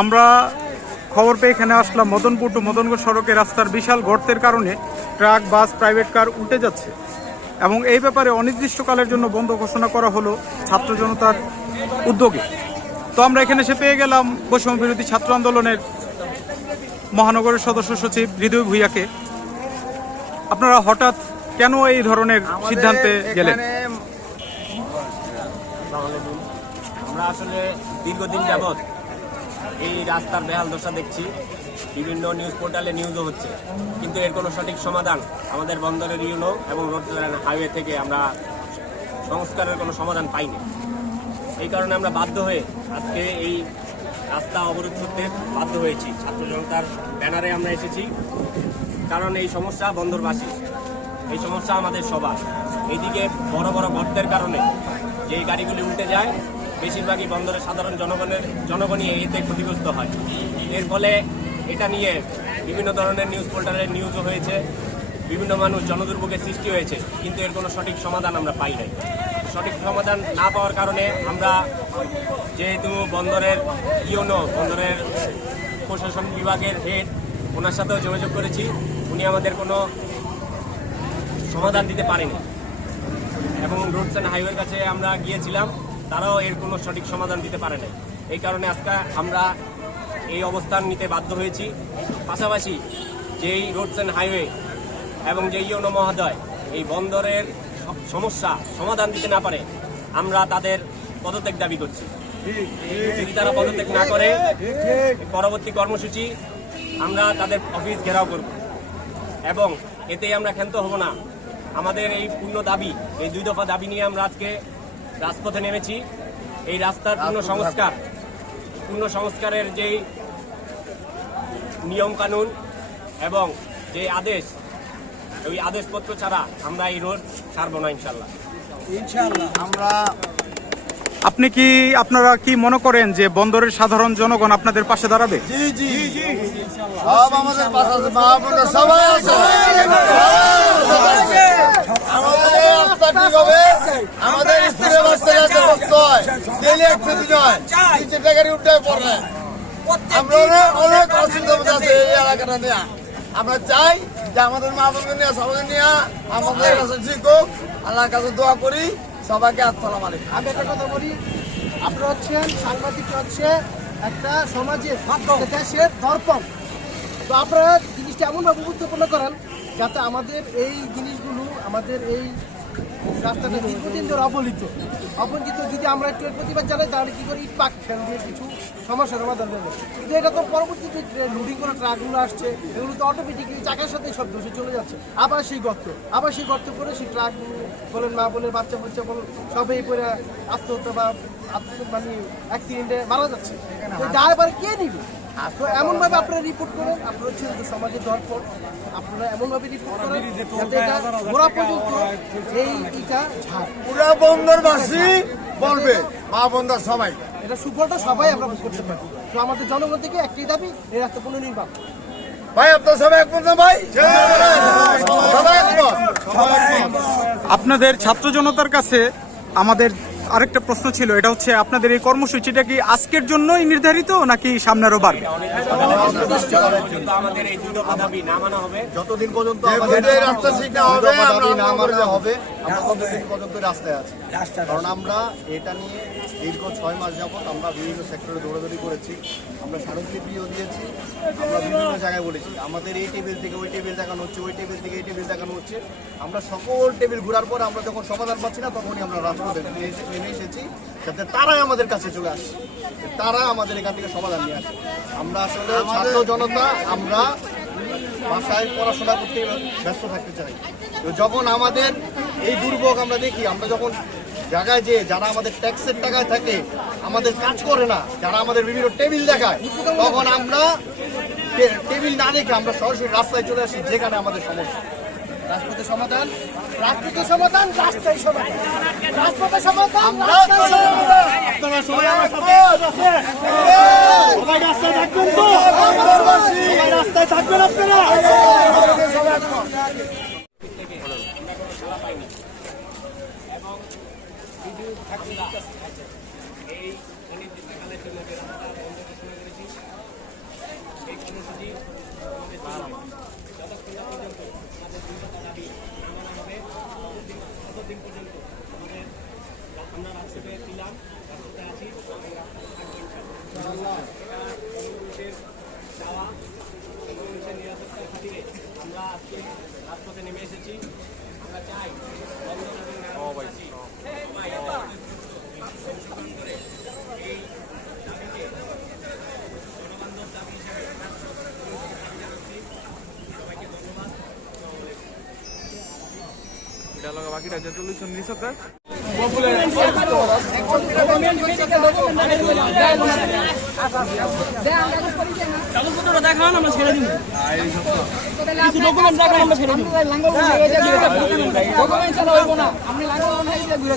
আমরা খবর পেয়ে এখানে আসলাম মদনপুর টু মদনগড় সড়কে রাস্তার বিশাল গর্তের কারণে ট্রাক, বাস প্রাইভেট কার উল্টে যাচ্ছে এবং এই ব্যাপারে অনির্দিষ্টকালের জন্য বন্ধ ঘোষণা করা হলো ছাত্র জনতার উদ্যোগে। তো আমরা এখানে এসে পেয়ে গেলাম বৈষম্য বিরোধী ছাত্র আন্দোলনের মহানগরের সদস্য সচিব হৃদয় ভূঁইয়াকে। আপনারা হঠাৎ কেন এই ধরনের সিদ্ধান্তে গেলেন? আমরা আসলে দীর্ঘদিন যাবৎ এই রাস্তার বেহাল দশা দেখছি। বিভিন্ন নিউজ পোর্টালে নিউজও হচ্ছে। কিন্তু এর কোনো সঠিক সমাধান আমাদের বন্দরের ইউনো এবং রোড হাইওয়ে থেকে আমরা সংস্কারের কোনো সমাধান পাইনি। এই কারণে আমরা বাধ্য হয়ে আজকে এই রাস্তা অবরোধ করতে বাধ্য হয়েছি। ছাত্র জনতার ব্যানারে আমরা এসেছি। কারণ এই সমস্যা বন্দরবাসী এই সমস্যা আমাদের সবার। এইদিকে বড় বড় গর্তের কারণে যে গাড়িগুলি উল্টে যায়, বেশিরভাগই বন্দরের সাধারণ জনগণের জনগণই এতে ক্ষতিগ্রস্ত হয়। এর ফলে এটা নিয়ে বিভিন্ন ধরনের নিউজ পোর্টালের নিউজও হয়েছে। বিভিন্ন মানুষ জনদুর্ভোগের সৃষ্টি হয়েছে, কিন্তু এর কোনো সঠিক সমাধান আমরা পাই নাই। সঠিক সমাধান না পাওয়ার কারণে আমরা যেহেতু বন্দরের ইউনো বন্দরের প্রশাসন বিভাগের হেড, ওনার সাথেও যোগাযোগ করেছি। উনি আমাদের কোনো সমাধান দিতে পারেনি। এবং রোডস অ্যান্ড হাইওয়ের কাছে আমরা গিয়েছিলাম, তারাও এর কোনো সঠিক সমাধান দিতে পারে নাই। এই কারণে আজকে আমরা এই অবস্থান নিতে বাধ্য হয়েছি। পাশাপাশি যেই রোডস অ্যান্ড হাইওয়ে এবং যে ইউনো মহোদয়, এই বন্দরের সমস্যা সমাধান দিতে না পারে, আমরা তাদের পদত্যাগ দাবি করছি। যদি তারা পদত্যাগ না করে, পরবর্তী কর্মসূচি আমরা তাদের অফিস ঘেরাও করব। এবং এতেই আমরা ক্ষান্ত হব না। আমাদের এই পূর্ণ দাবি এই দুই দফা দাবি নিয়ে আমরা আজকে রাজপথে নেমেছি। এই রাস্তার পূর্ণ সংস্কার পূর্ণ সংস্কারের যেই নিয়ম কানুন এবং যে আদেশ ওই আদেশপত্র ছাড়া আমরা এই রোড ছাড়বো না ইনশাল্লাহ ইনশাল্লাহ আমরা আপনি কি আপনারা কি মনে করেন যে বন্দরের সাধারণ জনগণ আপনাদের পাশে দাঁড়াবে? জি জি। সব আমাদের পাশে আছে মা বোনেরা সবাই আছে। আমাদের এই রাস্তা ঠিক হবে আমাদের হয় ডেলি টাকারি উঠে পড়ে। আমরা অনেক অনেক অসুবিধার মধ্যে আছে এই এলাকাটা নিয়ে। আমরা চাই যে আমাদের মা বোনকে নিয়ে সবাইকে নিয়ে আমাদের কাছে শিখুক আল্লাহর কাছে দোয়া করি সবাইকে আসসালাম আলাইকুম। আমি একটা কথা বলি আপনারা হচ্ছেন সাংবাদিক হচ্ছে একটা সমাজের দেশের দর্পণ। তো আপনারা জিনিসটা এমনভাবে উপস্থাপনা করেন যাতে আমাদের এই জিনিসগুলো আমাদের এই রাস্তাটা দীর্ঘদিন ধরে অবহেলিত অবঞ্চিত যদি আমরা একটু প্রতিবাদ জানাই তাহলে কি করে ইট পাক ফেল দিয়ে কিছু সমস্যার সমাধান দেবে কিন্তু এটা তো পরবর্তীতে লুডিং করে ট্রাকগুলো আসছে এগুলো তো অটোমেটিকলি চাকার সাথে সব ধসে চলে যাচ্ছে। আবার সেই গর্ত আবার সেই গর্ত করে সেই ট্রাক বলেন মা বলেন বাচ্চা বাচ্চা বলেন সবাই করে আত্মহত্যা বা আত্ম মানে অ্যাক্সিডেন্টে মারা যাচ্ছে। ড্রাইভার কে নিবে? তো এমনভাবে আপনারা রিপোর্ট করেন? আপনারা হচ্ছে সমাজের দর্পণ। আপনারা এমনভাবে রিপোর্ট করেন যাতে এটা গোড়া পর্যন্ত এই ইটা ঝাড় পুরা বন্দরবাসী বলবে মা বন্দর সবাই। এটা সুফলটা সবাই আমরা করতে পারি। তো আমাদের জনগণ থেকে একটি দাবি এই রাস্তা পুনর্নির্মাণ। ভাই আপনার সবাই একমত না ভাই? আপনাদের ছাত্র জনতার কাছে আমাদের আরেকটা প্রশ্ন ছিল এটা হচ্ছে আপনাদের এই কর্মসূচিটা কি আজকের জন্যই নির্ধারিত নাকি সামনে আরও বাড়বে? মানা যতদিন পর্যন্ত আমাদের হবে, ততদিন পর্যন্ত রাস্তায় আছি। কারণ আমরা এটা নিয়ে দীর্ঘ ছয় মাস যাবত আমরা বিভিন্ন সেক্টরে দৌড়াদৌড়ি করেছি। আমরা স্মারকলিপিও দিয়েছি আমরা বিভিন্ন জায়গায় বলেছি আমাদের এই টেবিল থেকে ওই টেবিল দেখানো হচ্ছে ওই টেবিল থেকে এই টেবিল দেখানো হচ্ছে। আমরা সকল টেবিল ঘোরার পর আমরা যখন সমাধান পাচ্ছি না তখনই আমরা রাজপথে নেমে এসেছি যাতে তারাই আমাদের কাছে চলে আসে। তারা আমাদের এখান থেকে সমাধান নিয়ে আসে। আমরা আসলে ছাত্র জনতা আমরা বাসায় পড়াশোনা করতে ব্যস্ত থাকতে চাই। তো যখন আমাদের এই দুর্ভোগ আমরা দেখি আমরা যখন জায়গায় যে যারা আমাদের ট্যাক্সের টাকায় থাকে আমাদের কাজ করে না যারা আমাদের বিভিন্ন টেবিল দেখায় তখন আমরা টেবিল না দেখে আমরা সরাসরি রাস্তায় চলে আসি যেখানে আমাদের সমস্যা। রাজপথের সমাধান রাজপথের সমাধান রাস্তায় সমাধান। রাজপথের সমাধান হয়নি এবং কিছু আমরা এই অনির্দিষ্টকালের জন্য যে রাস্তা করেছি এই কর্মসূচি আমাদের। যতক্ষণ না পর্যন্ত আমাদের দুইটা দাবি ততদিন পর্যন্ত আমাদের আমরা রাজপথে আছি ইনশাআল্লাহ। চাওয়া গণমানুষের নিরাপত্তার খাতিরে আমরা আজকে রাজপথে নেমে এসেছি আমরা চাই বন্দর এবং নারায়ণগঞ্জবাসী সবাই সংশোধন করে এই দাবিকে জনবান্ধব দাবি হিসেবে দাবি জানাচ্ছি সবাইকে ধন্যবাদ দিব কিছু ডকুমেন্ট দেখান আমরা ছেড়ে দিব ডকুমেন্ট না আপনি লাঙ্গল ঘুরে